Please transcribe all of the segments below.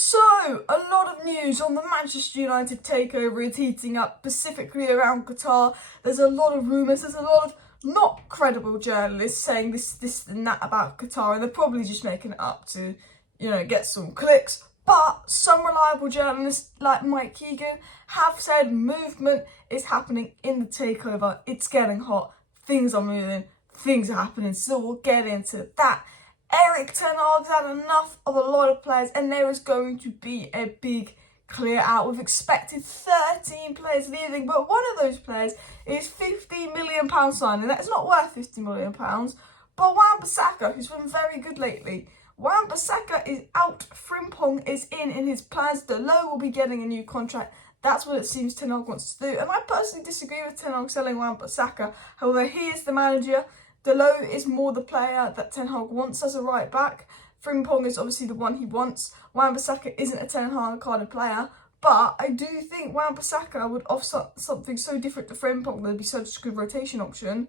So, a lot of news on the Manchester United takeover is heating up, specifically around Qatar. There's a lot of rumours, there's a lot of not credible journalists saying this and that about Qatar, and they're probably just making it up to, get some clicks. But some reliable journalists like Mike Keegan have said movement is happening in the takeover. It's getting hot, things are moving, things are happening, so we'll get into that. Erik Ten Hag's had enough of a lot of players, and there is going to be a big clear out. We've expected 13 players leaving, but one of those players is £50 million signing. That's not worth £50 million, but Wan-Bissaka, who's been very good lately. Wan-Bissaka is out, Frimpong is in his plans, Dalot will be getting a new contract. That's what it seems Ten Hag wants to do, and I personally disagree with Ten Hag selling Wan-Bissaka. However, he is the manager. Dalot is more the player that Ten Hag wants as a right back. Frimpong is obviously the one he wants. Wan-Bissaka isn't a Ten Hag kind of player, but I do think Wan-Bissaka would offer something so different to Frimpong that would be such a good rotation option.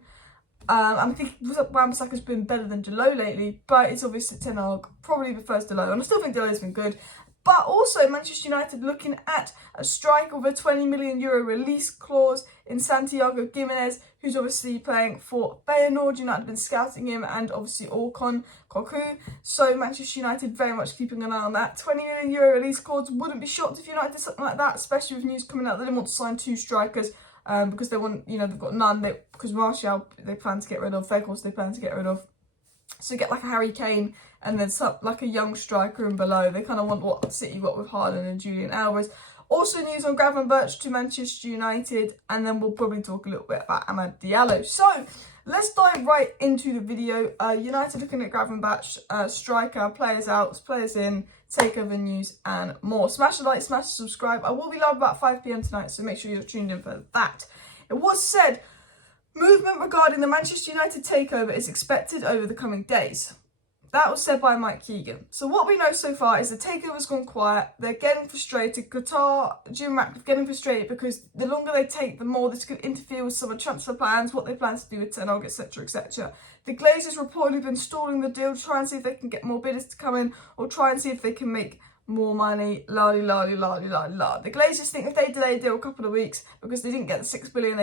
I think Wan-Bissaka's been better than Dalot lately, but it's obviously Ten Hag probably prefers Dalot, and I still think Dalot's been good. But also Manchester United looking at a striker with a €20 million release clause in Santiago Gimenez, who's obviously playing for Bayern Munich. United have been scouting him, and obviously Orkun Koku. So Manchester United very much keeping an eye on that. €20 million release clause. Wouldn't be shocked if United did something like that, especially with news coming out that they want to sign 2 strikers because they want, they've got none. Because Martial they plan to get rid of, Weghorst they plan to get rid of. So get like a Harry Kane and then like a young striker and below. They kind of want what City got with Haaland and Julian Alvarez. Also news on Gravenberch to Manchester United, and then we'll probably talk a little bit about Amad Diallo. So let's dive right into the video. United looking at Gravenberch, striker, players out, players in, takeover news and more. Smash the like, smash the subscribe. I will be live about 5 PM tonight, so make sure you're tuned in for that. It was said movement regarding the Manchester United takeover is expected over the coming days. That was said by Mike Keegan. So what we know so far is the takeover's gone quiet. They're getting frustrated. Qatar, Jim Ratcliffe getting frustrated because the longer they take, the more this could interfere with some of transfer plans, what they plan to do with Ten Hag, etc, etc. The Glazers reportedly been stalling the deal to try and see if they can get more bidders to come in or try and see if they can make more money, la la la la la la. The Glazers think if they delay a deal a couple of weeks because they didn't get the $6 billion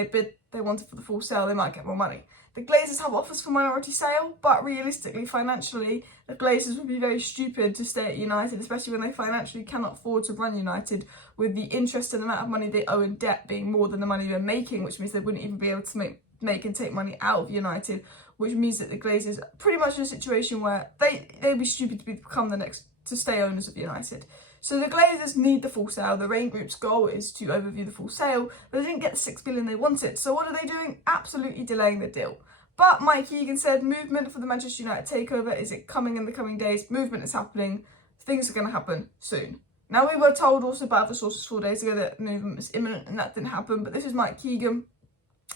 they wanted for the full sale, they might get more money. The Glazers have offers for minority sale, but realistically, financially, the Glazers would be very stupid to stay at United, especially when they financially cannot afford to run United with the interest and amount of money they owe in debt being more than the money they're making, which means they wouldn't even be able to make and take money out of United, which means that the Glazers are pretty much in a situation where they'd be stupid to stay owners of United. So the Glazers need the full sale. The Rain Group's goal is to overview the full sale, but they didn't get the $6 billion they wanted. So what are they doing? Absolutely delaying the deal. But Mike Keegan said movement for the Manchester United takeover, is it coming in the coming days? Movement is happening. Things are going to happen soon. Now, we were told also by other sources 4 days ago that movement was imminent, and that didn't happen. But this is Mike Keegan.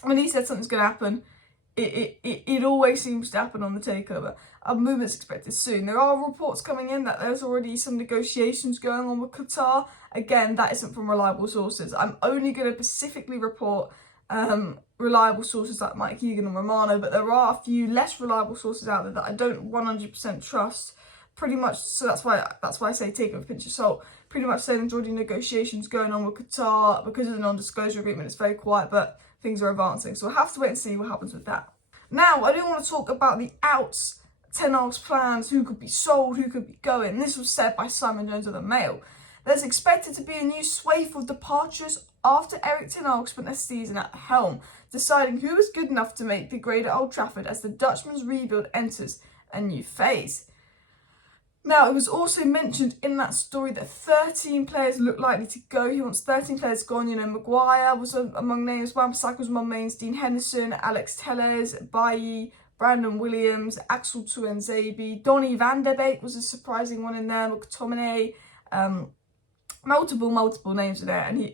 When he said something's going to happen, it always seems to happen on the takeover. A movement's expected soon. There are reports coming in that there's already some negotiations going on with Qatar. Again, that isn't from reliable sources. I'm only going to specifically report reliable sources like Mike Keegan and Romano, but there are a few less reliable sources out there that I don't 100% trust. Pretty much, so that's why I say take it with a pinch of salt. Pretty much saying there's already negotiations going on with Qatar because of the non-disclosure agreement. It's very quiet, but things are advancing. So we'll have to wait and see what happens with that. Now, I do want to talk about the outs, Ten Hag's plans, who could be sold, who could be going. This was said by Simon Jones of the Mail. There's expected to be a new swathe of departures after Erik Ten Hag spent a season at the helm, deciding who is good enough to make the grade at Old Trafford as the Dutchman's rebuild enters a new phase. Now, it was also mentioned in that story that 13 players look likely to go. He wants 13 players gone. Maguire was among names, Wan-Bissaka was among names, Dean Henderson, Alex Telles, Bailly, Brandon Williams, Axel Tuanzebe, Donny van der Beek was a surprising one in there, McTominay, multiple names are there, and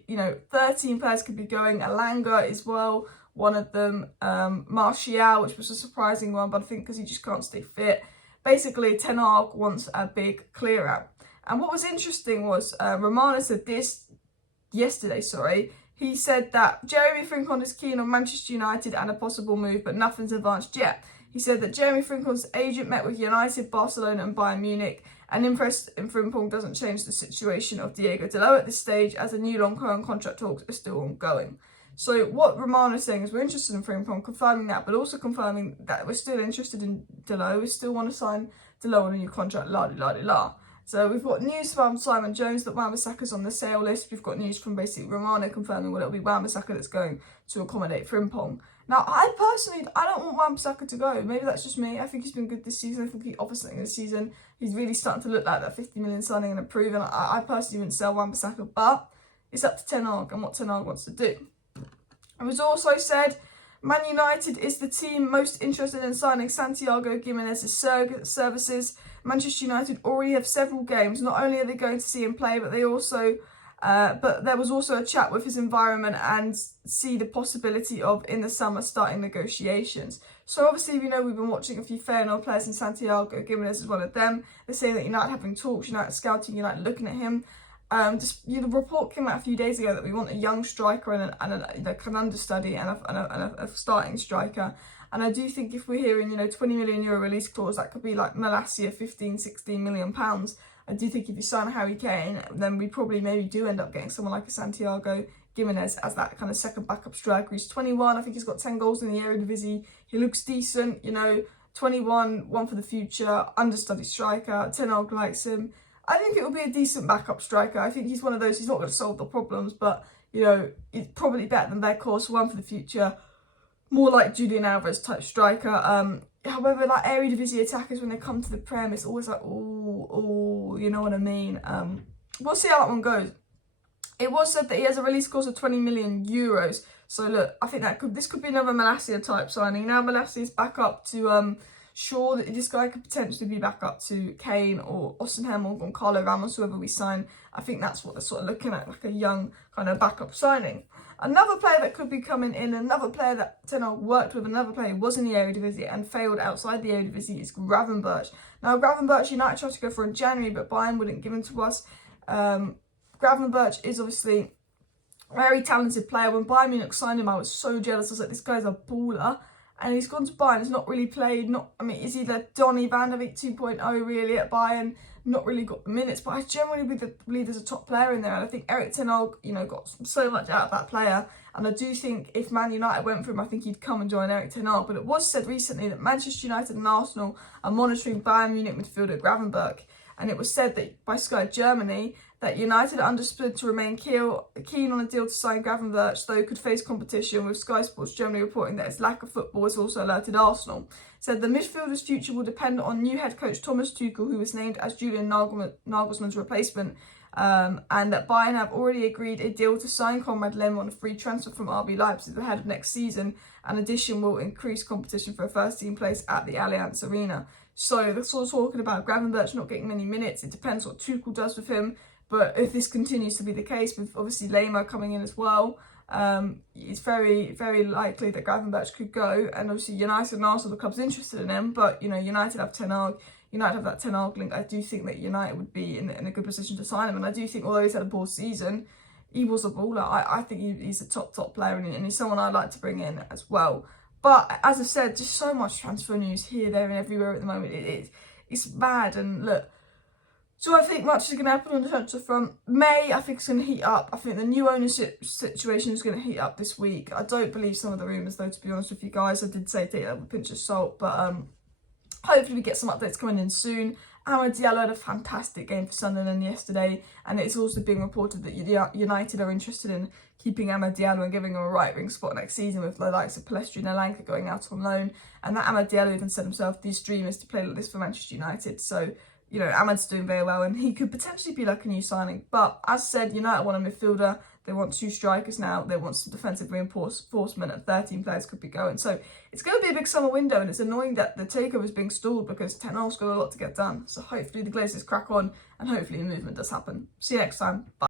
13 players could be going. Alanga as well, one of them. Martial, which was a surprising one, but I think because he just can't stay fit. Basically, Ten Hag wants a big clear out. And what was interesting was Romano said this yesterday. He said that Jeremy Frimpong is keen on Manchester United and a possible move, but nothing's advanced yet. He said that Jeremy Frimpong's agent met with United, Barcelona and Bayern Munich, and interest in Frimpong doesn't change the situation of Diego Dalot at this stage, as the new long-term contract talks are still ongoing. So what Roman is saying is we're interested in Frimpong, confirming that, but also confirming that we're still interested in Dalot. We still want to sign Dalot on a new contract, la-di-la-di-la. So we've got news from Simon Jones that Wan-Bissaka's on the sale list. We've got news from basically Romano confirming it'll be Wan-Bissaka that's going to accommodate Frimpong. Now, I don't want Wan-Bissaka to go. Maybe that's just me. I think he's been good this season. I think he offers something this season. He's really starting to look like that 50 million signing and improving. I personally wouldn't sell Wan-Bissaka, but it's up to Ten Hag and what Ten Hag wants to do. It was also said Man United is the team most interested in signing Santiago Gimenez's services. Manchester United already have several games. Not only are they going to see him play, but they also, but there was also a chat with his environment and see the possibility of in the summer starting negotiations. So obviously, we've been watching a few Feyenoord players, and Santiago Gimenez is one of them. They're saying that United having talks, United scouting, United looking at him. The report came out a few days ago that we want a young striker and an understudy and a starting striker. And I do think if we're hearing, €20 million release clause, that could be like Malacia, 15, 16 million pounds. I do think if you sign Harry Kane, then we probably maybe do end up getting someone like a Santiago Gimenez as that kind of second backup striker. He's 21, I think he's got 10 goals in the Eredivisie. He looks decent, 21, one for the future, understudy striker. Ten Hag likes him. I think it will be a decent backup striker. I think he's one of those, he's not going to solve the problems, but, he's probably better than Weghorst, one for the future. More like Julian Alvarez type striker. However, like Eredivisie attackers, when they come to the Prem, it's always like, oh, you know what I mean? We'll see how that one goes. It was said that he has a release clause of €20 million. So look, I think this could be another Malacia type signing. Now Malacia is back up to Shaw, that this guy could potentially be back up to Kane or Osimhen or Gonçalo Ramos, whoever we sign. I think that's what they're sort of looking at, like a young kind of backup signing. Another player that could be coming in, another player that Ten Hag worked with, another player who was in the Eredivisie and failed outside the Eredivisie is Gravenberch. Now, Gravenberch, United tried to go for in January, but Bayern wouldn't give him to us. Gravenberch is obviously a very talented player. When Bayern Munich signed him, I was so jealous. I was like, this guy's a baller. And he's gone to Bayern, he's not really played, is he the Donny van de Beek 2.0 really at Bayern? Not really got the minutes, but I generally believe there's a top player in there. And I think Erik Ten Hag, got so much out of that player. And I do think if Man United went for him, I think he'd come and join Erik Ten Hag. But it was said recently that Manchester United and Arsenal are monitoring Bayern Munich midfielder Gravenberch. And it was said that by Sky Germany that United understood to remain keen on a deal to sign Gravenberch, though could face competition, with Sky Sports Germany reporting that its lack of football has also alerted Arsenal. Said the midfielder's future will depend on new head coach Thomas Tuchel, who was named as Julian Nagelsmann's replacement, and that Bayern have already agreed a deal to sign Konrad Lem on a free transfer from RB Leipzig ahead of next season. An addition will increase competition for a first-team place at the Allianz Arena. So they're sort of talking about Gravenberch not getting many minutes. It depends what Tuchel does with him. But if this continues to be the case, with obviously Lema coming in as well, it's very, very likely that Gravenberch could go. And obviously United and Arsenal, the club's interested in him. But, United have Ten Hag. United have that Ten Hag link. I do think that United would be in a good position to sign him. And I do think, although he's had a poor season, he was a baller. I think he's a top player, and he's someone I'd like to bring in as well. But as I said, just so much transfer news here, there and everywhere at the moment. It's mad. And look, so I think much is going to happen on the transfer front. May, I think, is going to heat up. I think the new ownership situation is going to heat up this week. I don't believe some of the rumours, though, to be honest with you guys. I did say take that with a pinch of salt. But hopefully we get some updates coming in soon. Amad Diallo had a fantastic game for Sunderland yesterday. And it's also being reported that United are interested in keeping Amad Diallo and giving him a right wing spot next season, with the likes of Palestri and Alanka going out on loan. And that Amad Diallo even said himself, his dream is to play like this for Manchester United. So, Amad's doing very well, and he could potentially be like a new signing. But as said, United want a midfielder. They want 2 strikers now. They want some defensive reinforcement, and 13 players could be going. So it's going to be a big summer window, and it's annoying that the takeover is being stalled because Ten Hag's got a lot to get done. So hopefully the Glazers crack on, and hopefully the movement does happen. See you next time. Bye.